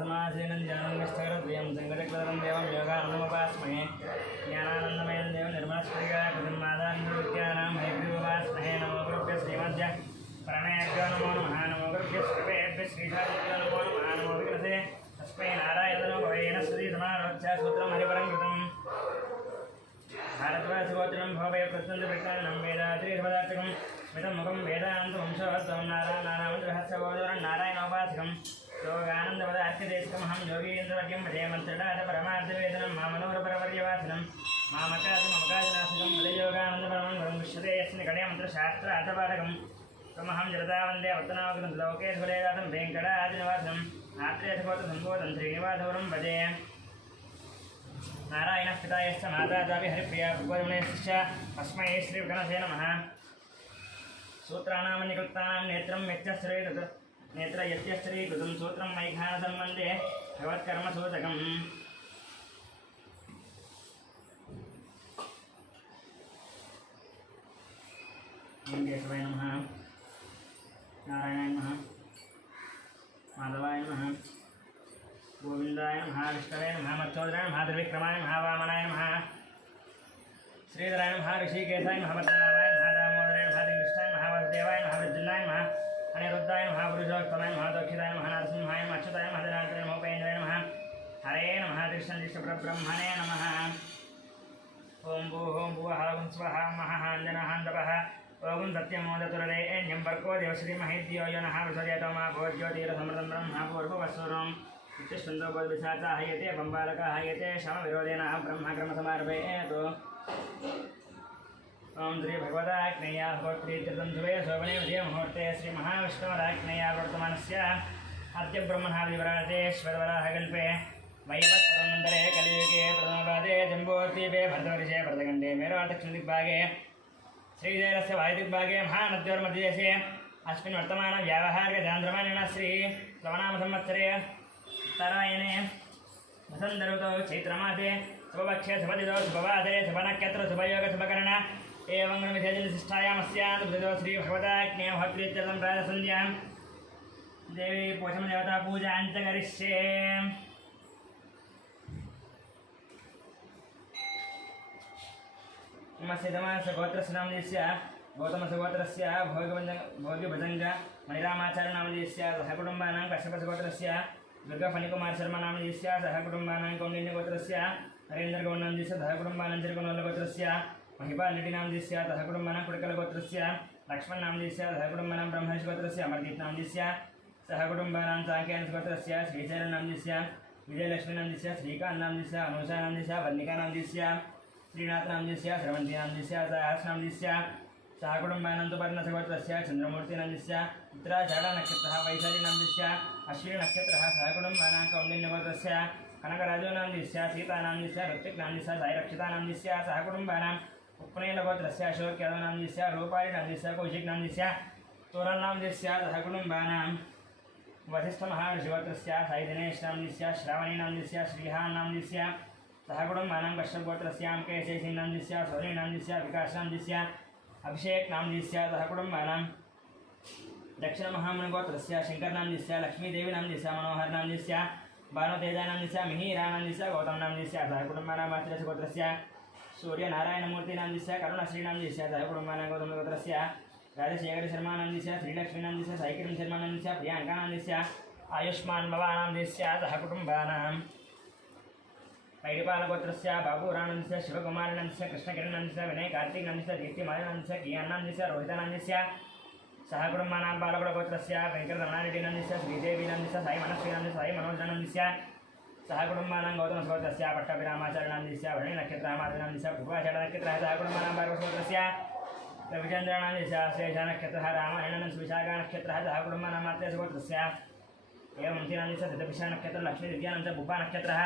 समासेन ज्ञाननिष्ठैर्द्वयं संगतकृतं देवं योगानन्दमुपास्महे ज्ञानानन्दमयं देवं निर्मलस्फटिकाकृतिं मादान्धविद्यानां हयग्रीवोपास्महे नमो गुरुभ्यः श्रीमद्य प्रणयभ्यो नमो नमः नमो गुरुभ्यः सर्वेभ्यः श्रीशादिभ्यो नमो नमः नमो विग्रहे तस्मै नारायणो भवेन स्तुति समारोच्य सूत्रं हरिपरं कृतं भारद्वाजगोत्रं भवे प्रत्यन्तप्रज्ञानं वेदात्रिपदार्थकं स्मितं मुखं वेदान्तवंशोद्भवं नारायणमन्त्रहस्तगोचरं नारायणोपासकं योगानन्दपदार्थदेशकमहं योगीन्द्रवर्यं भजे मन्त्रणाथ परमार्थवेदनं मामनोरपरपर्यवासिनं मामकाजमकाजनाशिकं भजयोगानन्दपरमं वरं विश्वते यस्य निकटे मन्त्रशास्त्रार्थपाठकं तमहं जलता वन्दे वर्तनावकृतं लोके सुरेदातं वेङ्कटादिनिवासनं नात्रेयसगोत्रसम्भूतं श्रीनिवासवरं भजे नारायणः पितायश्च माता चापि हरिप्रिया भगवद्गुणेश्च अस्मै श्रीगणसे नमः सूत्राणामन्यकृतानां नेत्रं यत्यश्रीकृतं नेत्र यत्यश्रीकृतं सूत्रं मैघानसम्बन्धे भगवत्कर्मसूचकम् केशवाय नमः नारायणाय नमः माधवाय नमः गोविंदाय नमः विष्णवे नमः मत्सोदराय नमः त्रिविक्रमाय नमः वामनाय नमः श्रीधराय नमः ऋषिकेशाय नमः पद्मनाभाय नमः दामोदराय नमः कृष्णाय नमः वासुदेवाय नमः वृद्धिन्नाय नमः अनिरुद्धाय नमः पुरुषोत्तमाय नमः दक्षिताय नमः नरसिंहाय नमः अच्युताय नमः धनार्दनाय नमः उपेन्द्राय नमः हरे नमः कृष्णदिष्टप्रब्रह्मणे नमः ओं भुवः ओं स्वः महः अञ्जनः अन्दपः ओं सत्यमोदतुरदे एन्यम्बर्को देवश्रीमहेद्यो यो नः वृषजेतो मा भोज्योतिरसमृतं ब्रह्मा पूर्ववस्वरम् इत्यष्टन्दोपद्विषाचा हयते बम्बालकः हयते शमविरोधेन ब्रह्मक्रमसमार्भयेतु ओं श्री भगवदाग्नेया होत्रीत्यर्थं शुभे शोभने विजयमुहूर्ते श्रीमहाविष्णुवराग्नेया वर्तमानस्य अद्यब्रह्मणादिवरातेश्वरवराहकल्पे वैवत्सरमन्दरे कलियुगे प्रथमपादे जम्बोद्वीपे भरतवर्षे भरतखण्डे मेरुदक्षिणदिग्भागे श्रीशैलस्य वायुदिग्भागे महानद्योर्मध्यदेशे अस्मिन् वर्तमानव्यावहारिकचान्द्रमानेन श्री प्लवनामसंवत्सरे उत्तरायणे वसन्तऋतौ चैत्रमासे शुभपक्षे शुभदिनौ शुभवासरे शुभनक्षत्र शुभयोग शुभकर्ण एवं विशेषनिष्ठायामस्यां श्रीभगवदाज्ञेयहोत्रीत्यर्थं प्रातःसन्ध्यां देवी पोषमदेवता पूजां च करिष्ये नमस्य गोत्रस्य नामधेयस्य गौतमस्य गोत्रस्य भोगिभजङ्ग मणिरामाचार्यनामधेयस्य सहकुटुम्बानां कश्यपस्य दुर्गाफणिकुमारशर्मा नामधेयस्य सहकुटुम्बानां कौण्डिन्यगोत्रस्य नरेन्द्रगौडनामधेयस्य सहकुटुम्बानां चिरकुनोल्लगोत्रस्य महिपालरेड्डिनामधेयस्य सहकुटुम्बानां कुडकलगोत्रस्य लक्ष्मणनामधेयस्य सहकुटुम्बानां ब्रह्मर्षिगोत्रस्य अमरदीपनामधेयस्य सहकुटुम्बानां चाङ्क्यायनगोत्रस्य श्रीशैलनामधेयस्य विजयलक्ष्मीनामधेयस्य श्रीकान्तनामधेयस्य अनुषानामधेयस्य वल्लिकानामधेयस्य श्रीनाथनामधेयस्य श्रवन्तीनामधेयस्य सहस्रनामधेयस्य सहकुटुम्बानां तु पर्णसगोत्रस्य चन्द्रमूर्तिनामधेयस्य उत्तराषाढनक्षत्रः वैशालीनामधेयस्य अश्विनीनक्षत्रः सहकुटुम्बानां कौण्डिन्यगोत्रस्य कनकराजोनामधेयस्य सीतानामधेयस्य ऋत्विकनामधेयस्य साईरक्षितानामधेयस्य सहकुटुम्बानाम् उपनयनगोत्रस्य अशोक्यादवनामधेयस्य रूपालीनामधेयस्य कौशिकनामधेयस्य तोरलनामधेयस्य सहकुटुम्बानां वसिष्ठमहाऋषिगोत्रस्य साईदिनेशनामधेयस्य श्रावणीनामधेयस्य श्रीहान्नामधेयस्य सहकुटुम्बानां कश्यपगोत्रस्य केशैनामधेयस्य सौरीनामधेयस्य विकासनामधेयस्य अभिषेकनामधेयस्य सहकुटुम्बानां दक्षिणमहामुनिगोत्रस्य शङ्करनामधेयस्य लक्ष्मीदेवीनामधेयस्य मनोहरनामधेयस्य भानुतेजानामधेयस्य मिहिरानामधेयस्य गौतमनामधेयस्य सहकुटुम्बानां मातृगोत्रस्य सूर्यनारायणमूर्तिनामधेयस्य करुणश्रीनामधेयस्य सहकुटुम्बानां गौतमगोत्रस्य राजशेखरशर्मानामधेयस्य श्रीलक्ष्मीनामधेयस्य साईकिरणशर्मानामधेयस्य प्रियांकानामधेयस्य आयुष्मान् भवानामधेयस्य सहकुटुम्बानां पैडिपालगोत्रस्य बाबूरानन्दस्य शिवकुमारनन्दस्य कृष्णकिरणनन्दस्य विनय कार्तिकनन्दस्य दीप्तिमालनन्दस्य कियान्नन्दस्य रोहितानन्दस्य सहकुटुम्बानां बालकुलगोत्रस्य वेङ्कटरमणारेड्डिनन्दस्य श्रीदेवीनन्दस्य साई मनस्वीनन्दस्य साई मनोजनन्दस्य सहकुटुम्बानां गौतमगोत्रस्य पट्टाभिरामाचार्यनन्दस्य वरुणनक्षत्रः माधवनन्दस्य पूर्वाषाढनक्षत्रः सहकुटुम्बानां पार्वतीगोत्रस्य रविचन्द्रनन्दस्य शेषनक्षत्रः रामायणनन्दस्य विशाखानक्षत्रः सहकुटुम्बानां मातृगोत्रस्य एवं नन्दस्य दशभिषानक्षत्रः लक्ष्मीदिव्यानन्दस्य भूपानक्षत्रः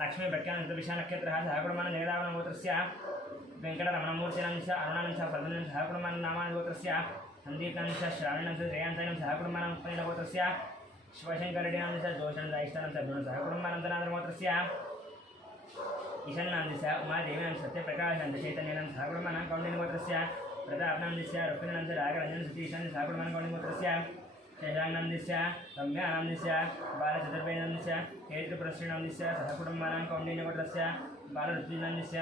लक्ष्मी भट्टानन्दविशानक्षत्रः सहकुटुम्बानां जगदावनगोत्रस्य वेङ्कटरमणमूर्तिनन्दस्य अरुणानन्दस्य प्रधानन्दस्य सहकुटुम्बानां नामानगोत्रस्य सन्दीपनन्दस्य श्रावणनन्दस्य जयन्तनन्दस्य सहकुटुम्बानां उपनयनगोत्रस्य शिवशङ्कररेड्डिनन्दस्य जोषणदायिष्ठानन्दस्य अर्जुनसहकुटुम्बानन्दनाथगोत्रस्य ईशान्यनन्दस्य उमादेवीनन्दस्य सत्यप्रकाशनन्दस्य चैतन्यानन्दस्य सहकुटुम्बानां कौण्डिन्यगोत्रस्य प्रतापनन्दस्य रुक्मिणनन्दस्य राघरञ्जनस्य सतीशानन्दस्य सहकुटुम्बानां कौण्डिन्यगोत्रस्य శశాంగనందిస్య రమ్యానందిస్య బాలచతుర్వేనందిస్య హేతుప్రశ్రీనందిస్య సహకుటుంబానాం కౌండిన్యగోత్రస్య బాలరుద్వినందిస్య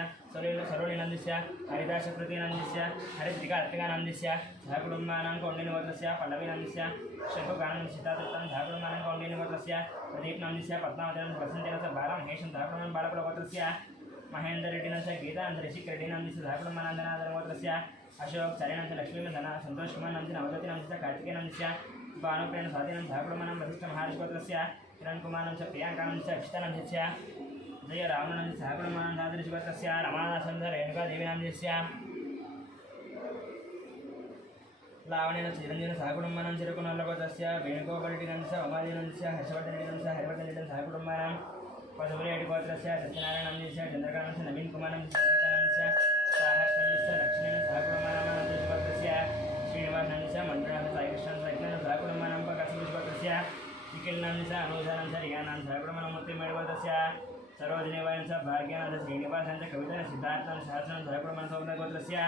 సరోణినందిస్య హరిదాశకృతినందిస్య హరిత్రికార్తికానందిస్య సహకుటుంబానాం కౌండిన్యగోత్రస్య పల్లవినందిస్య శంకుకానందిస్యతాతృప్తం సహకుటుంబానాం కౌండిన్యగోత్రస్య ప్రదీప్నందిస్య పద్మావతినం వసంతేన స బాలమహేశం సహకుటుంబం బాలకులగోత్రస్య మహేందరెడ్డినందిస్య గీతాంతరిషికరెడ్డినందిస్య సహకుటుంబానందనాథనగోత్రస్య अशोक चरण लक्ष्मी धन संतोष कुमार नंदी नवज्योति नंदी कार्तिकेय नंदी भानुप्रियन स्वाधीन धाकुड़मनं वशिष्ठ महारिषगोत्रस्य किरण कुमार नंदी प्रियंका नंदी अक्षिता नंदी जय रावण नंदी धाकुड़मनं धातरिषगोत्रस्य रमादासंध रेणुका देवी नंदी लावण्य चिरंजीव सहकुटुंबनं चिरकुनल्लगोत्रस्य वेणुगोपालरेड्डी नंदी उमादेवी नंदी हर्षवर्धन रेड्डी नंदी हरिवर्धन रेड्डी सहकुटुंबनं पशुरेड्डी गोत्रस्य सत्यनारायण नंदी चंद्रकांत नंदी नवीन कुमार नंदी लक्ष्मी सहकुटुंबस्य श्रीनिवास नंदी मंजुनाथ साईकृष्ण साईकृष्ण सहकुटुंबनं कसुगोत्रस्य निखिल नंदी अनुजानंद रियानंद सहकुटुंबनं मुत्तिमेडगोत्रस्य सरोजिनी वायंस भाग्यनाथ श्रीनिवास कविता सिद्धार्थ सहस्रन सहकुटुंबनं सौम्यगोत्रस्य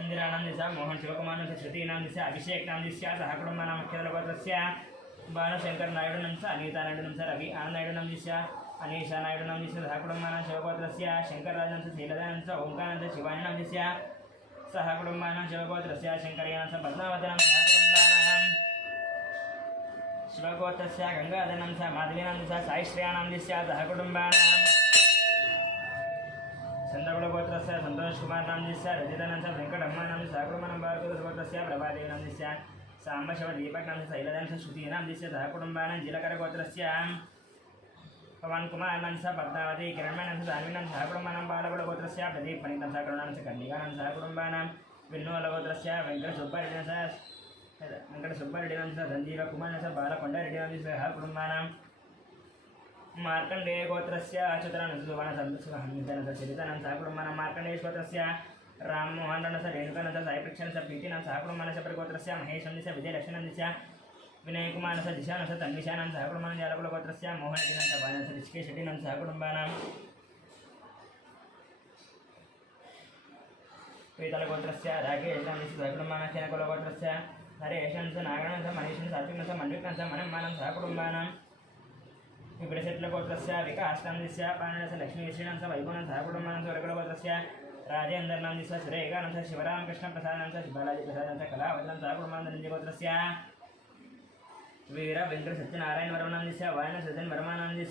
इंदिरानंदी मोहन शिवकुमार श्रुति नंदी अभिषेक नंदी सहकुटुंबनं मुख्यगोत्रस्य बालशंकर नायडू नंदी अनीता नायडू नंदी रवि आनंद नायडू नंदी अनीशा नायडू नंदी सहकुटुंबनं शिवगोत्रस्य शंकरराज शीलदानंद ओंकानंद शिवानी नंदी सहकुटुंबनं शिवगोत्रस्य शंकरयानंद पद्मावती सहकुटुंबनं शिवगोत्रस्य गंगाधरनंद माधवीनंद साई श्रेयानंद सहकुटुंबनं चंद्रकुलगोत्रस्य संतोष कुमार नंदी रजितानंद वेंकटम्मानंद सहकुटुंबनं भारतगोत्रस्य प्रभादेवी नंदी सांबशिव दीपक नंदी शैलदानंद श्रुति नंदी सहकुटुंबनं जिलकरगोत्रस्य पवन कुमार नंदी पद्मावती किरणमणंद धान्वीनंद सहकुटुंबनं बालकुलगोत्रस्य प्रदीप पणितं सहकुटुंबनं कन्निकानंद सहकुटुंबनं विन्नूलगोत्रस्य वेंकट सुब्बारेड्डी नंदी संजीव कुमार नंदी बालकोंडारेड्डी नंदी सहकुटुंबनं मार्कंडेय गोत्रस्य अच्युतानंद सुवर्णसंधनंद चरितानंद सहकुटुंबनं मार्कंडेयगोत्रस्य राममोहन नंदी रेणुकानंद साईकृष्ण प्रीतिनंद सहकुटुंबनं गोत्रस्य महेश नंदी विजयलक्ष्मी नंदी विनय कुमार दिशानंद तन्विशानंद सहकुटुंबनं जालकुलगोत्रस्य मोहन रेड्डी नंदी ऋषिकेश रेड्डी नंदी सहकुटुंबनं पीतलगोत्रस्य राकेश नंदी सहकुटुंबनं केनकुलगोत्रस्य हरेश नंदी नागनंद मनीष नंदी सात्विक नंदी मन्विक नंदी मनम्मानं सहकुटुंबनं विप्रशेट्लगोत्रस्य विकास नंदी पाणिनंदी लक्ष्मी श्रीनंदी वैभवनं सहकुटुंबनं स्वर्गलगोत्रस्य राजेंद्र नंदी सुरेखानंद शिवरामकृष्ण प्रसाद नंदी बालाजी प्रसाद नंदी कलावती सहकुटुंबनं नंदीगोत्रस्य वीर वेंकट सत्यनारायण वर्मनंदी वायन सजन वर्मानंदी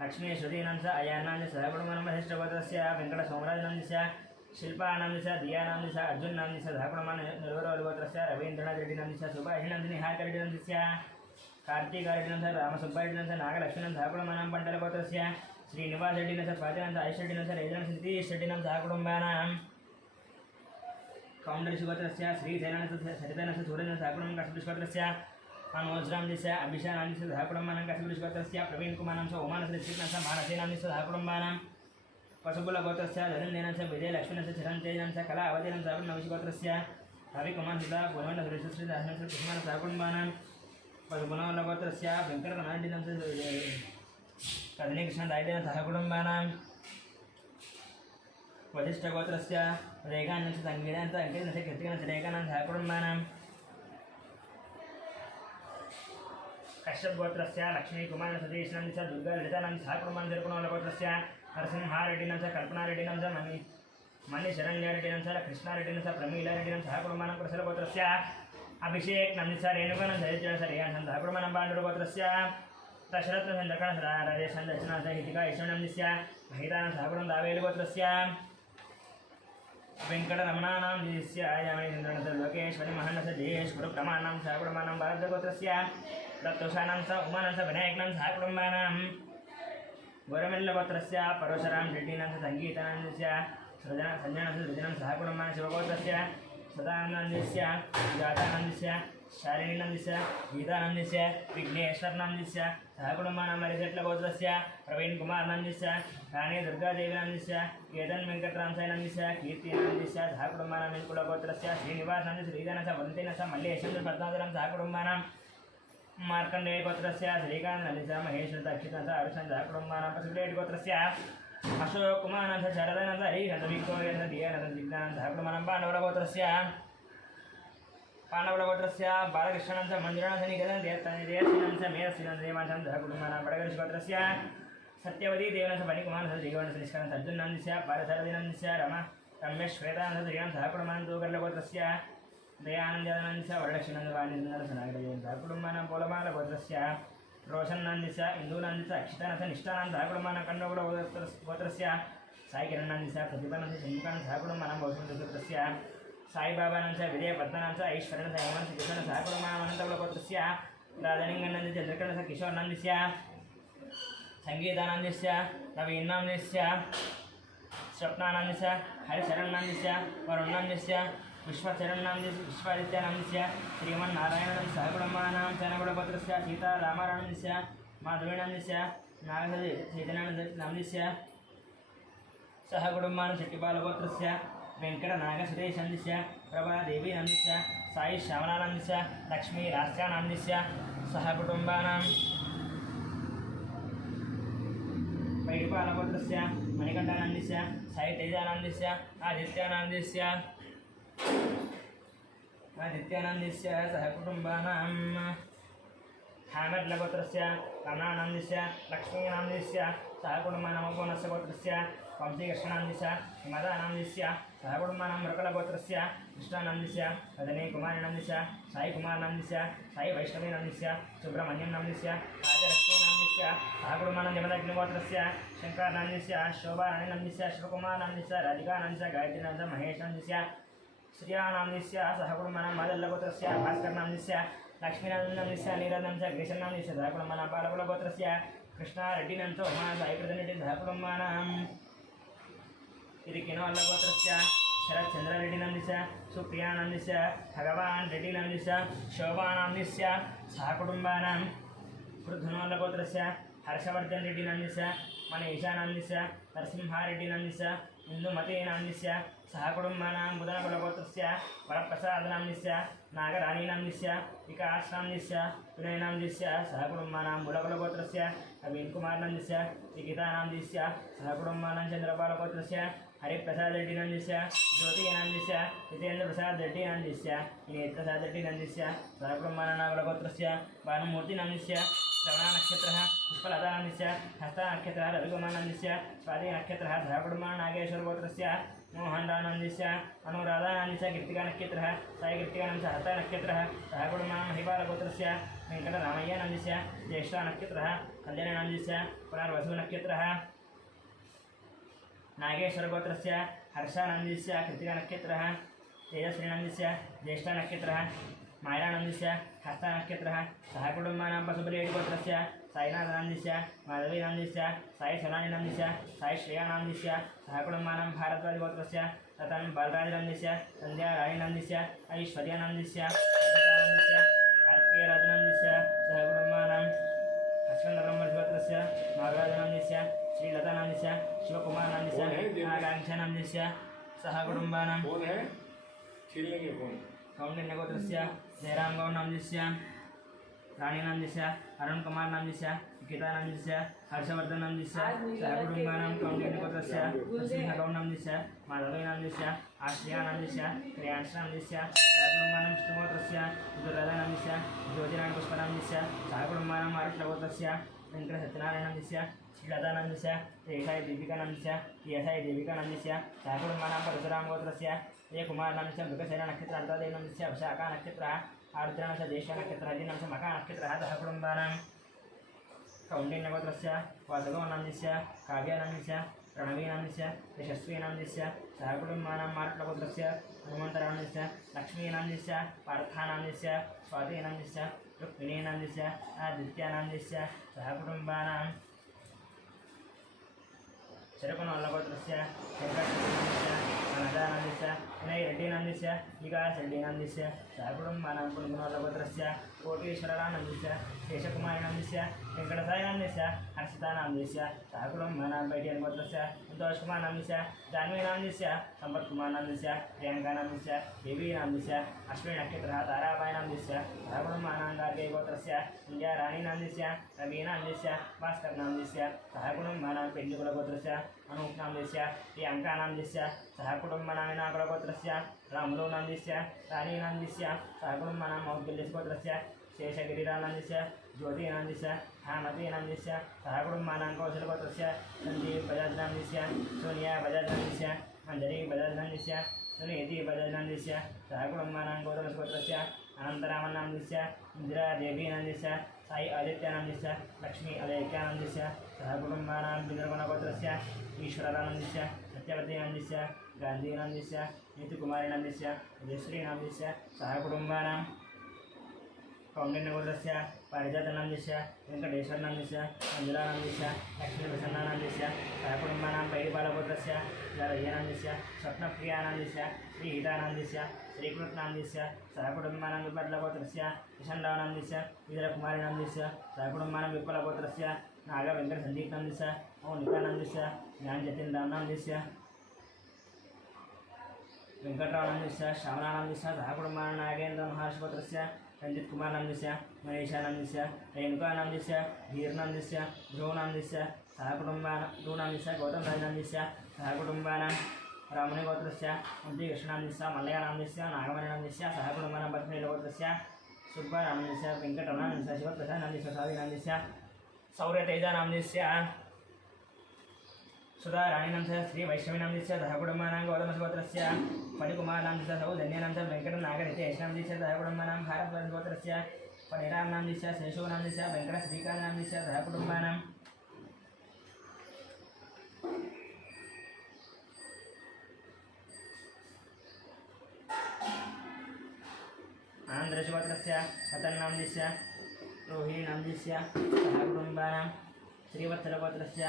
लक्ष्मी श्रुतिनंद अयानंद सहकुटुंबनं वशिष्ठगोत्रस्य वेंकट सोमराज नंदी शिल्पानंदी दियानंदी अर्जुन नंदी सहकुटुंबनं निर्वरगोत्रस्य रवींद्रनाथ रेड्डी नंदी सुभाष नंदी निहार रेड्डी नंदी कार्तिक रेड्डी नंदी रामसुब्बारेड्डी नंदी नागलक्ष्मी नंदी सहकुटुंबनं पंटलगोत्रस्य श्रीनिवास रेड्डी नंदी स्वातिनंद आयुष रेड्डी नंदी रेजन सतीश रेड्डी नंदी सहकुटुंबनं कौंडलिषगोत्रस्य श्रीधरनंद सरितानंद सूर्यनंद सहकुटुंबनं कसुगोत्रस्य अनुजराम दिशा अभिषानंद सहकुटुंबनं कसुगोत्रस्य प्रवीण कुमार ओमानंद ऋषिकनंद मानसेनंद सहकुटुंबनं पशुकुलगोत्रस्य धनंजयनंद विजयलक्ष्मी चिरंतेजनंद कलावतीनंद नवशिगोत्रस्य रविकुमार सुधा गुणवंत सुरेश्वरी दासनंद कुसुमान सहकुटुंबनं पशुकुलगोत्रस्य वेंकटरमणारेड्डी कदनीकृष्ण दायडे सहकुटुंबनं वशिष्ठगोत्रस्य रेखानंद संगीतानंद अंकितनंद कीर्तिकनंद रेखानंद सहकुटुंबनं कश्यप गोत्रस्य लक्ष्मी कुमार सतीश नंदी दुर्गा ललितानंद सहकुटुंबनं जरुकुलगोत्रस्य नरसिंहारेड्डी नंदी कल्पनारेड्डी नंदी मणि शरण्य रेड्डी नंदी कृष्णारेड्डी नंदी प्रमीला रेड्डी नंदी सहकुटुंबनं कुशलगोत्रस्य अभिषेक नंदी रेणुकानंद हरिचरण सहकुटुंबनं बांडुरगोत्रस्य दशरथ चंद्रकांत राजेश दक्षिणाथ हितिका ईश्वरनंदी महितानंद सहकुटुंबनं दावेलुगोत्रस्य वेंकटरमणानां दिस्य यामणीन्द्रनंद लोकेश्वरी महानंद जयेश गुरुप्रमाणं सहकुटुंबनं भारतगोत्रस्य दत्तोषानंद उमानंद विनायकनंद सहकुटुंबनं गोरमिल्लगोत्रस्य परशुराम रेड्डी नंदी संगीतानंद संजयनंद सृजनं सहकुटुंबनं शिवगोत्रस्य सदानंद जातानंद शालिनीनंद गीतानंद विघ्नेश्वर नंदी सहकुटुंबनं मरिशेट्लगोत्रस्य प्रवीण कुमार नंदी राणी दुर्गादेवी नंदी केतन वेंकटराम साई नंदी कीर्ति नंदी सहकुटुंबनं कुलगोत्रस्य श्रीनिवास नंदी श्रीधनस वंतिनस मल्लेशं पद्माधरं सहकुटुंबनं मार्कंडेय गोत्रस्य श्रीकांत नंदी महेश्वर अक्षितनस अरुषं सहकुटुंबनं पशुरेड्डी गोत्रस्य अशोक कुमार नंद शारदानंद हरिनंद विक्टोरियनंद दियानंद जिज्ञानंद सहकुटुंबनं पांडवगोत्रस्य पाण्डवगोत्रस्य बालकृष्णनंद मंजुनाथ निगदन देवतनिदेवसिनंद मेरसिनंद देवांशं कुटुंबानां बडगर्षगोत्रस्य सत्यवती देवनंद मणिकुमारनंद दिगवंश निष्कानंद अर्जुननंदस्य पारधरदिनंदस्य रमेश श्वेतानंद दिगवंश कुटुंबानां दोगर्लगोत्रस्य दयानंदनंदस्य वरलक्ष्मणंद वाणिनंद सनागरजयंत कुटुंबानां पोलमालगोत्रस्य रोशननंदस्य इंदुनंदस्य अक्षितानंद निष्ठानंद कुटुंबानां कण्णगोत्रस्य साईकिरणनंदस्य प्रतिभानंद शंभुकानंद कुटुंबानां भौसुंदगोत्रस्य साईबाबानंद विजय पद्मनाथ ऐश्वर्यनंद हेमंत किशन सहकुटुंबानंतगोत्रस्य राजलिंगनंद चंद्रकंड किशोरनंदस्य संगीतानंदस्य नवीननंदस्य स्वप्नानंदस्य हरिशरणनंदस्य वरुणनंदस्य विश्वचरणनंदस्य विश्वादित्यानंदस्य श्रीमन्नारायणनंद सहकुटुंबानां चरणगुणगोत्रस्य सीतारामानंदस्य माधवीनंदस्य नागचैतन्यानंदस्य सहकुटुंबानां शक्तिपालगोत्रस्य वेंकटनागसुरेशनंदस्य प्रभादेवीनंदस्य साई श्यामलानंदस्य लक्ष्मी राष्ट्रानंदस्य सहकुटुंबानां वैडिपालगोत्रस्य मणिकंठानंदस्य साई तेजानंदस्य आदित्यानंदस्य सहकुटुंबानां हामड्लगोत्रस्य कमलानंदस्य लक्ष्मीनंदस्य सहकुटुंबानां उपवनस्य गोत्रस्य वंशीकृष्णानंदस्य हिमदानंदस्य सहकुटुंबानां मृकलगोत्रस्य कृष्णानंदस्य रजनी कुमारनंदस्य साई कुमारनंदस्य साई वैष्णवीनंदस्य सुब्रह्मण्यनंदस्य राजलक्ष्मीनंदस्य सहकुटुंबानां जमदग्निगोत्रस्य शंकरनंदस्य शोभाराणीनंदस्य शिवकुमारनंदस्य राधिकानंदस्य गायत्रीनंदस्य महेशनंदस्य श्रियानंदस्य सहकुटुंबानां मादल्लगोत्रस्य भास्करनंदस्य लक्ष्मीनंदस्य नीरनंदस्य ग्रीशनंदस्य सहकुटुंबानां पालकुलगोत्रस्य कृष्णारेड्डिनंदस्य उमा साईकृष्णरेड्डी सहकुटुंबानां किनवल्लगोत्रस्य शरत्चंद्ररेड्डिनंदस्य सुप्रियानंदस्य भगवान् रेड्डिनंदस्य शोभानंदस्य सहकुटुंबानां पृथ्वीनवल्लगोत्रस्य हर्षवर्धन रेड्डिनंदस्य मनीषानंदस्य नरसिंहारेड्डिनंदस्य इंदुमतीनंदस्य सहकुटुंबानां बुधनकुलगोत्रस्य वरप्रसादनंदस्य नागराणीनंदस्य विकासनंदस्य विनयनंदस्य सहकुटुंबानां बुलकुलगोत्रस्य नवीनकुमारनंदस्य निकितानंदस्य सहकुटुंबानां चंद्रपालगोत्रस्य हरिप्रसादरेड्डिनंदस्य ज्योतिनंदस्य जितेन्द्रप्रसादरेड्डिनंदस्य विनेत्रप्रसादरेड्डिनंदस्य सहकुटुंबानां नागलगोत्रस्य भानुमूर्तिनंदस्य श्रवणनक्षत्रः पुष्पलतानंदस्य हस्तनक्षत्रः रविकुमारनंदस्य स्वातिनक्षत्रः सहकुटुंबानां नागेश्वरगोत्रस्य मोहनरानंदस्य अनुराधानंदस्य कृत्तिकानक्षत्रः साईकृत्तिकानंदस्य हस्तनक्षत्रः सहकुटुंबानां महिपालगोत्रस्य वेंकटरामय्यानंदस्य ज्येष्ठानक्षत्रः कल्याणनंदस्य पुनर्वसुनक्षत्रः नागेश्वरगोत्रस्य हर्षानंदस्य कृत्तिकानक्षत्रः तेजश्रीनंदस्य ज्येष्ठानक्षत्रः मायरानंदस्य हस्तनक्षत्रः सहकुटुंबानां पशुपतिरेड्डिगोत्रस्य साईनाथनंदस्य माधवीनंदस्य साई सोनानीनंदस्य साई श्रेयानंदस्य सहकुटुंबानां भारद्वाजगोत्रस्य रतन बालराजनंदस्य संध्याराणीनंदस्य ऐश्वर्यानंदस्य कार्तिकेयराजनंदस्य सहकुटुंबानां अश्वन्दब्रह्मगोत्रस्य नागराजनंदस्य श्रीलतानंदस्य शिवकुमारनंदस्य आकांक्षानंदस्य सहकुटुंबानां कौंडिन्यगोत्रस्य जयरामगौडनंदस्य राणीनंदस्य अरुणकुमारनंदस्य निकितानंदस्य हर्षवर्धनंदस्य सहकुटुंबानां कौंडिन्यगोत्रस्य नरसिंहगौडनंदस्य माधवीनंदस्य आश्रयानंदस्य क्रियांशनंदस्य सहकुटुंबानां विष्णुगोत्रस्य रुद्रराजनंदस्य ज्योतिराणपुष्पनंदस्य सहकुटुंबानां मारुट्लगोत्रस्य वेंकटसत्यनारायणनंदस्य श्रीलतानंदस्य तेसाई दीपिकानंदस्य केसाई देविकानंदस्य सहकुटुंबानां परशुरामगोत्रस्य कुमारनंदस्य मृगशैलनक्षत्र अंतर्देवनंदस्य विशाखानक्षत्रः आर्द्रानंदस्य ज्येष्ठनक्षत्रः मकानक्षत्रः सहकुटुंबानां कौंडिन्यगोत्रस्य वासुदेवनंदस्य काव्यानंदस्य प्रणवीनंदस्य यशस्वीनंदस्य सहकुटुंबानां मारुट्लगोत्रस्य हनुमन्तरानंदस्य लक्ष्मीनंदस्य पार्थानंदस्य स्वातिनंदस्य रुक्मिणीनंदस्य आदित्यानंदस्य सहकुटुंबानां चरकुनवल्लगोत्रस्य वेंकटकृष्णनंदस्य अनदानंदस्य विनयरेड्डिनंदस्य विकासरेड्डिनंदस्य सहकुटुंबानां कुलगुणवल्लगोत्रस्य कोटीश्वरानंदस्य शेषकुमारनंदस्य वेंकटसायनंदस्य हर्षितानंदस्य सहकुटुंबानां बैठ्यनगोत्रस्य संतोषकुमारनंदस्य जाह्नवीनंदस्य संपत्कुमारनंदस्य प्रियंकानंदस्य देवीनंदस्य अश्विनक्षत्रः ताराबाईनंदस्य सहकुटुंबानां गार्गेयगोत्रस्य विद्याराणीनंदस्य रवीनंदस्य भास्करनंदस्य सहकुटुंबानां पेण्डुकुलगोत्रस्य अनूपनंदस्य प्रियंकानंदस्य सहकुटुंबानां कुटुम्बानां नागरगोत्रस्य रामलोनान्दस्य रानीनान्दस्य सह कुटुम्बानां मौद्गल्यगोत्रस्य शेषगिरिरानन्दस्य ज्योतिनान्दस्य हामतीनान्दस्य सह कुटुम्बानां कौशलगोत्रस्य सन्दीप बजाजनान्दस्य सोनिया बजाजनान्दस्य अंजलि बजाजनान्दस्य सुनीति बजाजनान्दस्य सह कुटुम्बानां गौतमगोत्रस्य अनन्तरामनान्दस्य इंदिरा देवीनान्दस्य साई आदित्यानन्दस्य लक्ष्मी अलेख्यानन्दस्य सह कुटुम्बानां बिंदुरगुणगोत्रस्य ईश्वरानन्दस्य सत्यवतीनान्दस्य गान्धीनान्दस्य नीतिकुमारीनान्दस्य जयश्रीनान्दस्य सह कुटुम्बानां कौंडिन्यगोत्रस्य पारिजातनान्दस्य वेंकटेश्वरनान्दस्य मंजुलानान्दस्य लक्ष्मीप्रसन्नानान्दस्य सह कुटुम्बानां पैरिपालगोत्रस्य जरय्यनान्दस्य स्वप्नप्रियानान्दस्य श्रीहितानान्दस्य श्रीकृतनान्दस्य सह कुटुम्बानां विपट्लगोत्रस्य किशनरावनान्दस्य विजयकुमारीनान्दस्य सह कुटुम्बानां विप्लगोत्रस्य नागवेंकटसन्दीपनान्दस्य मौनिकानान्दस्य ज्ञानजतीन्द्रानान्दस्य वेंकटरावनान्दस्य श्रवणानन्दस्य सह कुटुम्बानां नागेन्द्रमहार्षगोत्रस्य रंजित कुमारनान्दस्य महेशानन्दस्य रेणुकानन्दस्य धीरनान्दस्य ध्रुवनान्दस्य सह कुटुम्बानां गौतमराजनान्दस्य सह कुटुम्बानां रामणिगोत्रस्य कृष्णानन्दस्य मल्लयानन्दस्य नागमणिनन्दस्य सह कुटुम्बानां पद्मनीलगोत्रस्य सुब्बानन्दस्य वेंकटरमणानन्दस्य शिवप्रसादनन्दस्य स्वादिनन्दस्य सौर्यतेजानन्दस्य सुधा राणीनन्दस्य श्री वैष्णवीनन्दस्य सह कुटुम्बानां गौतमगोत्रस्य फणिकुमारनन्दस्य सौजन्यनन्दस्य वेंकटनागरितेशनन्दस्य सह कुटुम्बानां भारतवर्षगोत्रस्य फणिरामनन्दस्य शेषुनन्दस्य वेंकटश्रीकान्तनन्दस्य सह कुटुम्बानां आंध्रगोत्रस्य रतननन्दस्य रोहिणीनन्दस्य सह कुटुम्बानां श्रीवत्सलगोत्रस्य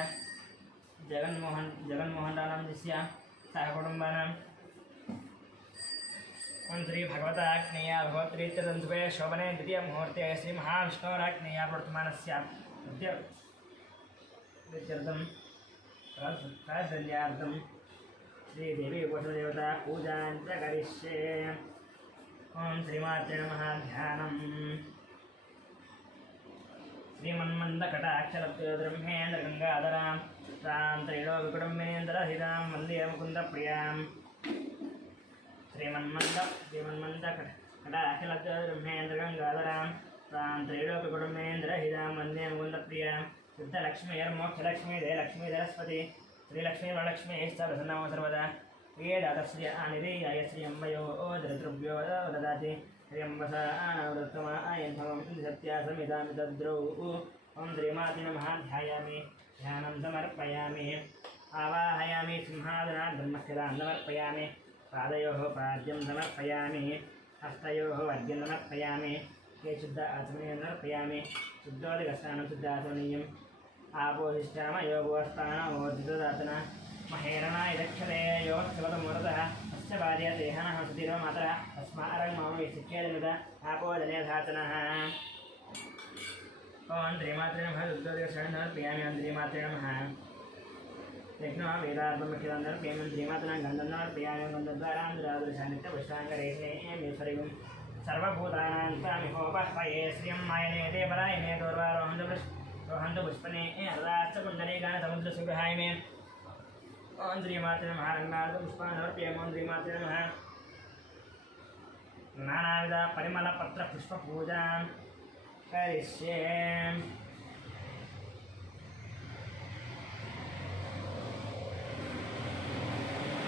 जगन्मोहनरावनन्दस्य सह कुटुम्बानां श्री भगवताग्नेया भगवत्रीत्यतन्त्वे शोभने द्वितीय मुहूर्ते श्री महाविष्णोराग्नेया वर्तमानस्य प्रत्यर्थं प्रार्थल्यार्थं श्रीदेवी गोत्रदेवता पूजां च करिष्ये। ओं श्रीमात्रे नमः। ध्यानम् श्रीमन्मन्दकटाक्षरब्रह्मेन्द्रगङ्गाधरां तां त्रैलोक्यकुटुम्बिनीन्द्रहितां वन्दे मुकुन्दप्रियां श्रीमन्मन्दकटाक्षरब्रह्मेन्द्रगङ्गाधरां तां त्रैलोक्यकुटुम्बिनीन्द्रहितां वन्दे मुकुन्दप्रियां शुद्धलक्ष्मीर्मोक्षलक्ष्मी जयलक्ष्मी सरस्वती श्रीलक्ष्मी वरलक्ष्मी प्रसन्नमो सर्वदा वेदातस्य आनिधेयाय श्री अम्बयो दरिद्रभ्यो ददाति त्र्यम्बसा आनवृत्तमायन्धवं सत्या समितामितद्रौ ॐ श्रीमाते नमः। ध्यायामि ध्यानं समर्पयामि आवाहयामि सिंहासनात् ब्रह्मस्थितां समर्पयामि पादयोः पाद्यं समर्पयामि हस्तयोः वर्ग्यं समर्पयामि ये शुद्ध आचमनीयं समर्पयामि शुद्धोदकस्नानं शुद्धाचमनीयम् आपोहिष्ठामयोगोस्तानमोदितदातना महेरणाय दक्षते योत्सवतमुरतः अस्य बाल्यदेहनः सुधीरो मातरः अस्मारङ्गमो सिक्खेदनुत आपोदनेधातनः। ओं श्रीमात्रे नमः। दुग्धोदकस्नानं समर्पयामि ओं श्रीमात्रे नमः। यज्ञो वेदार्थमखिलं समर्पयामि ओं श्रीमात्रे गन्धं समर्पयामि गन्धद्वारान्ध्रादृशानित्यपुष्टाङ्गरेशेमीश्वरिगुं सर्वभूतानां तामिहोपह्वये श्रियं मायने देवरायणे दोर्वारोहन्तु पुष्पने अर्धाश्चकुण्डलीगानसमुद्रसुगहाय मे। ओं श्रीमात्रे नमः। रङ्गनाथपुष्पाणि समर्पयामि ओं श्रीमात्रे नमः। नानाविध परिमलपत्रपुष्पपूजां करिष्ये।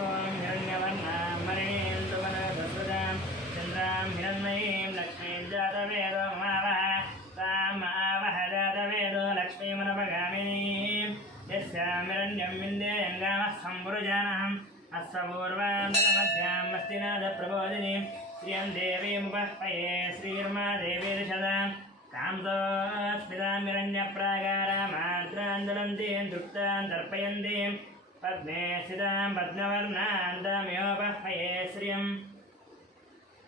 ओं हिरण्यवर्णां मणिं सुवनसुजां चन्द्रां हिरण्मयीं लक्ष्मीं जातवेदो मावः ताम् आवह जातवेदो लक्ष्मीमनुपगामिनीं यस्यां हिरण्यं विन्देयङ्गामः सम्भुरुजानहम् अश्वपूर्वां तदमध्यां मस्तिनाथप्रबोधिनीं श्रियं देवीमुपह्वये श्रीर्मा देवी ऋषदां कांसोऽस्मितां हिरण्यप्रागारामात्राञ्जलन्तीं तृप्तां तर्पयन्तीं पद्मे स्थितां पद्मवर्णां तामिहोपह्वये श्रियं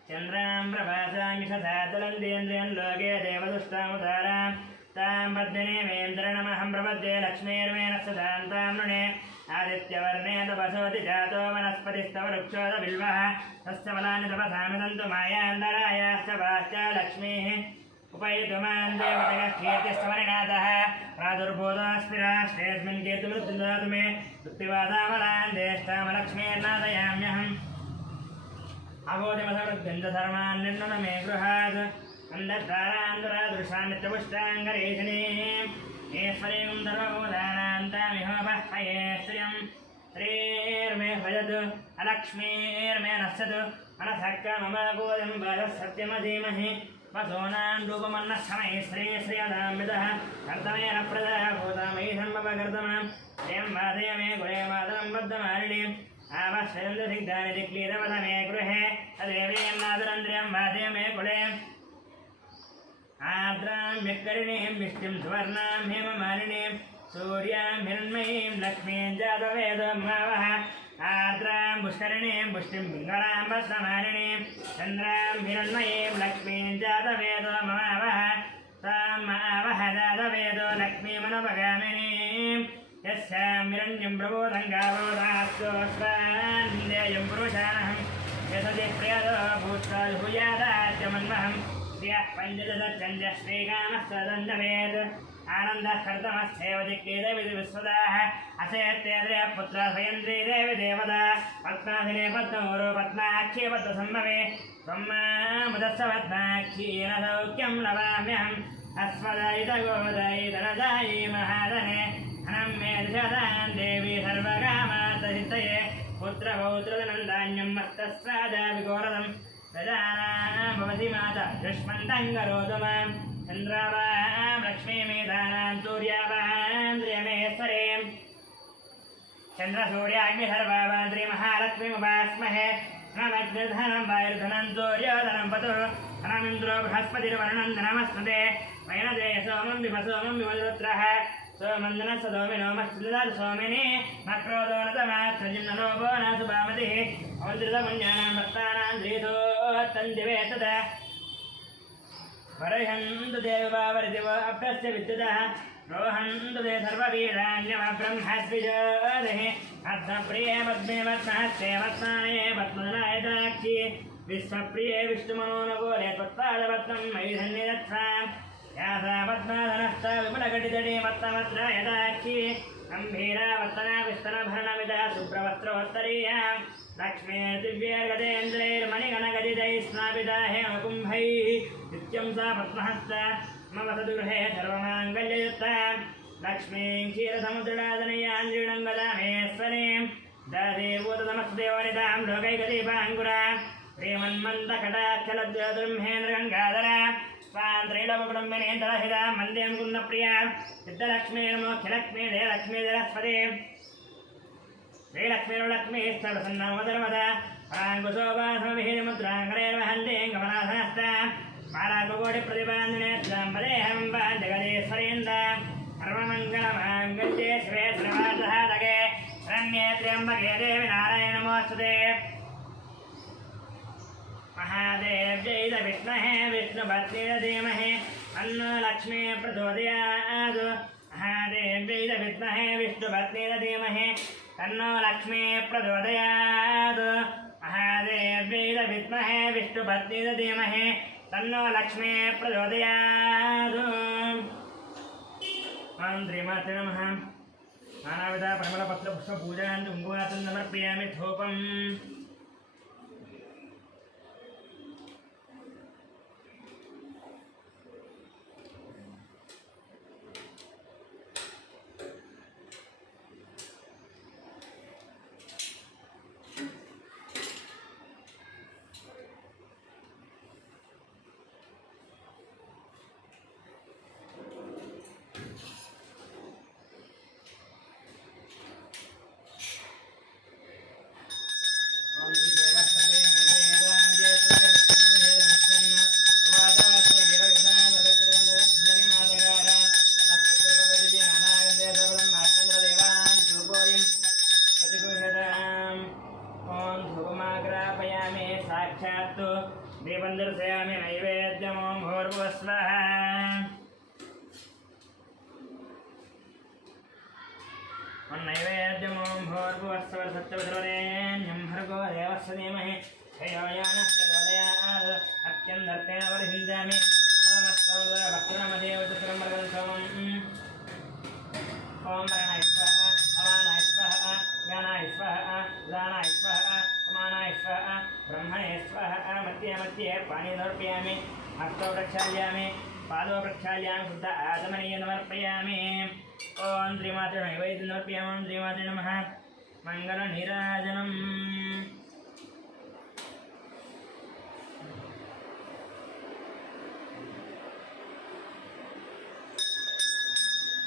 चन्द्रां प्रभासां यशसा ज्वलन्तीं लोके देवदुष्टामुदारां तां पद्मिनीमेन्द्रणमहं प्रपद्ये लक्ष्मीर्मेण सदां तां नृणे आदित्यवर्णे तपसोऽति जातो वनस्पतिस्तव वृक्षोदबिल्वः तस्य फलानि तपसामि तन्तु मायान्तरायाश्च वाश्च लक्ष्मीः उपैतुमान् देवतः कीर्तिस्तमनिनाथः प्रादुर्बोधास्मिराष्टेऽस्मिन् कीर्तिमृत्युददातु मे तृप्तिवादामलान् देष्टामलक्ष्मीर्नादयाम्यहम् अबोधिमसमृद्गन्धधर्मान् निर्णन मे गृहात् अन्धद्वारान्दुरादृशान्नित्यपुष्टाङ्गरेशिनी ईश्वरीं धर्मबोधानान्तामिहोपः पयेश्रियम् श्रीर्मे भजतु अलक्ष्मीर्मे नश्यतु मनसक्क मम बोधं बाधः सत्यमधीमहि वसोनां रूपमन्नस्थमये श्रीयदाम्यतः कर्तमेन प्रदः भूतामयि सम्भवकर्तमां श्रियं वादय मे गुणे मातरं बद्धमालिनीम् आवश्यन्दसिग्धानि दिक्लीतवध मे गृहे तदेवेन्नादरन्द्रियं वादय मे कुले आर्द्रां व्यक्करिणीं विष्टिं सुवर्णां हेममालिनीं सूर्यां हिरण्मयीं लक्ष्मीं जातवेदमावः आर्द्रां पुष्करिणीं पुष्टिं पिङ्गलां वस्त्रमालिनीं चन्द्रां हिरण्मयीं लक्ष्मीं जातवेदमावः तां आवह जातवेदो लक्ष्मीमनुपगामिनीं यस्यां हिरण्यं प्रबोधं गावोदास्तोस्वान्देयं पुरुषानहं यशति प्रियदो भूत्वाद्भुयादाच्यमन्वहं श्रियः पञ्चदशचन्द्यः श्रीकामस्तदन्दवेत् आनन्दः कर्तमस्थैव दिक्लीदेवि विश्वदाः असेत्येन्द्रियः पुत्रः स्वयन्द्री देवि देवता पद्माधिने पद्मोरो पद्माख्ये पद्मसम्भवे त्वम्मामुदस्स पद्माख्येन सौख्यं लवाम्यहम् अस्मदायितगोदायितनदायि महादने अनं मे दिशदां देवी सर्वकामार्थसिद्धये पुत्रपौत्रधनन्दान्यं मस्तस्रादाविघोरदं प्रजानां भवति माता दुष्मन्तं करोतु मां चन्द्रावां लक्ष्मीमेधानां सूर्यावां त्र्यमेश्वरीं चन्द्रसूर्याग्नि सर्वावान्द्रि महालक्ष्मीमुपास्महे नमग्निर्धनं वायुर्धनं सूर्योधनं पतुः धनमिन्द्रो बृहस्पतिर्वर्णं धनमस्मते वैनदे सोमं विभसोमं विवरुत्रः सोमन्दनः सदोमिनो मत्सुदर सोमिनी मक्रोदो नतमात्रजिन्नलोभो न सुभामतिः अवन्द्रितपुण्यानां भक्तानां द्रीसोत्तन्दिवे तदा वरहन्तु देववावरिदिव अभ्यस्य विद्युतः रोहन्तु ते सर्ववीराण्यमब्रह्मद्विजोदिः अर्थप्रिये पद्मे पद्महस्ते पद्माने पद्मनायदाक्षि विश्वप्रिये विष्णुमनोनगोले त्वत्पादपद्मं मयि सन्निधत्ताम् यासा पद्माधनस्था विपुलकटितटे पद्मवस्त्रायदाक्षि गम्भीरावर्तना विस्तरभरणमिदा शुभ्रवस्त्रोत्तरीयां लक्ष्मीर्दिव्यैर्गजेन्द्रैर्मणिगणगदितैः स्नापिता हेमकुम्भैः नित्यं सा पद्महस्ता मम वसतु गृहे सर्वमाङ्गल्ययुक्तां लक्ष्मीं क्षीरसमुद्रलादनयां गदामेश्वरीं दादेवोतमस्तदेवनितां लोकैकदीपाङ्कुरां श्रीमन्मन्दकटाक्षलद्योतिर्महेन्द्रगङ्गाधरा स्वान्त्रैलवकुटुम्बिनीन्तरहितां वन्दें कुन्नप्रियां सिद्धलक्ष्मीर्मोक्षलक्ष्मी देलक्ष्मीधरस्पतिं श्रीलक्ष्मीर्लक्ष्मीस्तरसन्नमधर्मदा पराङ्कुशोभासमभिहिमुद्राङ्करेर्वहन्तीं कमलासनस्तां बालाकुकोटिप्रतिपादिनेत्रां पदेहं वाजगदेश्वरीन्दां सर्वमङ्गलमाङ्गल्ये शिवे श्रीवासहादगे शरण्ये त्र्यम्बके देवि नारायणनमोऽस्तुते महादेव्यै विद्महे विष्णुपत्न्यै धीमहि तन्नो लक्ष्मी प्रचोदयात् महादेव्यै विद्महे विष्णुपत्न्यै धीमहि तन्नो लक्ष्मी प्रचोदयात् महादेव्यै विद्महे विष्णुपत्न्यै धीमहि तन्नो लक्ष्मी प्रचोदयात् ॐ श्रीमात्रे नमः नानाविध परिमलपत्रपुष्पपूजनान् कुङ्कुमार्थं समर्पयामि धूपम् दीपन्दर्शयामि नैवेद्यमो भूर्भुवस्वः नैवेद्यमो भूर्भुवस्वः सत्यवसुरेण्यं भर्गो देवस्य धीमहि धियो यो नः प्रचोदयात् अत्यन्तर्तेन परिषिञ्चामि ओम प्राणाय स्वाहा अपानाय स्वाहा ज्ञानाय स्वाहा उदानाय स्वाहा समानाय स्वाहा ब्रह्मणे स्वाहा मध्ये मध्ये पाणि समर्पयामि हस्तौ प्रक्षालयामि पादौ प्रक्षालयामि शुद्ध आचमनीय समर्पयामि ओम श्रीमात्रे नमः वैद्य समर्पयामि ओम श्रीमात्रे नमः मङ्गलनीराजनम्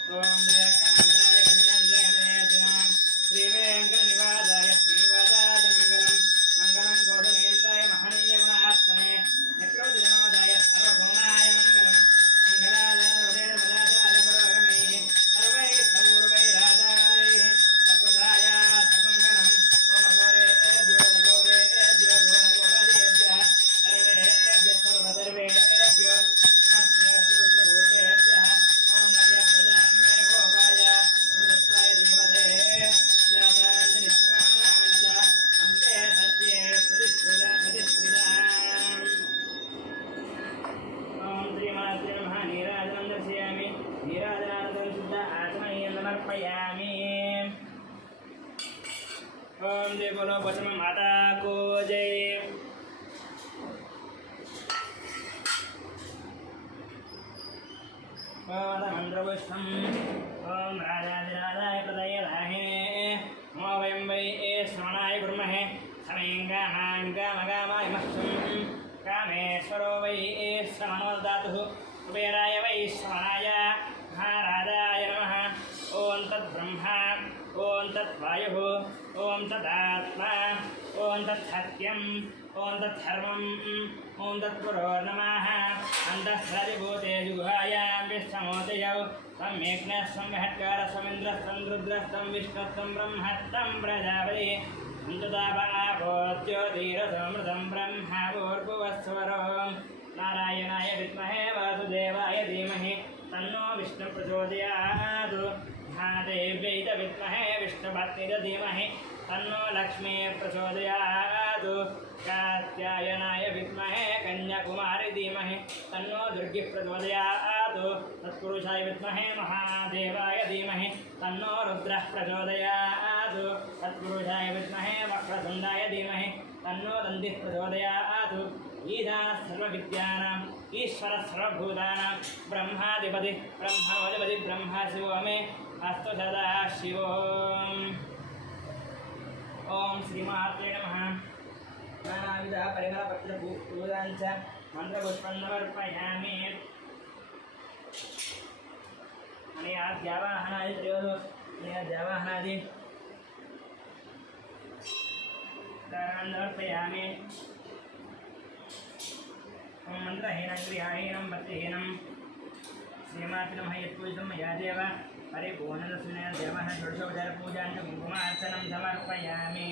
ओम कांताय कल्याणजनाय श्रीवेंकटनिवासाय श्रीवादाय मंगलम मंगलम गोधनेन्द्राय महनीय गुणात्मने चक्रवर्तिजनोदाय सर्वभौमाय मंगलम मंगलादाय मदाचार्य पुरोगमैः सर्वैः सर्वैराचार्यैः सर्वदाय मंगलम ओम घोरेभ्यो घोरेभ्यः सर्वेभ्यः सर्वधर्मेभ्यो नमस्ते सुरुचिरूपेभ्यः ओम नमः प्रजान्मे गोपाय मृदस्वाय देवते जातान्ति निष्मानाञ्च अम्बे सत्ये प्रतिष्ठिताम् ओम श्रीमात्रे नमः नीराजनं दर्शयामि नीराजनानन्तरं शुद्ध आचमनीयं समर्पयामि ओम जय बोलो बचन माता को जय ओम मंत्रपुष्पम ओम राजाधिराजाय प्रदये राहिणे नमो वयं वै श्रवणाय कुर्महे समेङ्गामाङ्गामगामाय मह्यं कामेश्वरो वै श्रवणो ददातुः कुबेराय वै श्रवणाय महाराजाय नमः ओम तद्ब्रह्मा ओम तद्वायुः ओम तदात्मा ओम तत्सत्यम् ओम तद्धर्मम् ओम तत्पुरोर्नमः अन्तःस्रतिभूते जुहायां विश्वमोदयौ सम्यक्नः संहत्कारः समिन्द्रस्तं रुद्रस्तं विष्णुस्तं ब्रह्मस्तं प्रजापति अन्तदापापोद्योतिरसमृतं ब्रह्मा भूर्भुवस्वरो नारायणाय विद्महे वासुदेवाय धीमहि तन्नो विष्णुः प्रचोदयात् महादेव्यै च विद्महे विष्णुपत्नीच धीमहि तन्नो लक्ष्मी प्रचोदयात् कात्यायनाय विद्महे कन्याकुमारी धीमहि तन्नो दुर्गी प्रचोदयात् तत्पुरुषाय विद्महे महादेवाय धीमहि तन्नो रुद्रः प्रचोदयात् तत्पुरुषाय विद्महे वक्रतुण्डाय धीमहि तन्नो दन्तिः प्रचोदयात् ईशानः सर्वविद्यानाम् ईश्वरः सर्वभूतानां ब्रह्माधिपति ब्रह्मोऽधिपति ब्रह्मा शिवो मे अस्तु सदा शिवोम् ओम श्रीमात्रे नमः नानाविध परिमलपत्रपूजाञ्च मन्त्रपुष्पं समर्पयामि अनया द्यावाहनादि त्रयोदशो द्यावाहनादि दारान् समर्पयामि मन्त्रहीनं गृहहीनं भक्तिहीनं श्रीमात्रे नमः यत्पूजितं मया देव परिपूर्णदर्शनेन देवः षोडशोपचारपूजाञ्च कुङ्कुमार्चनं समर्पयामि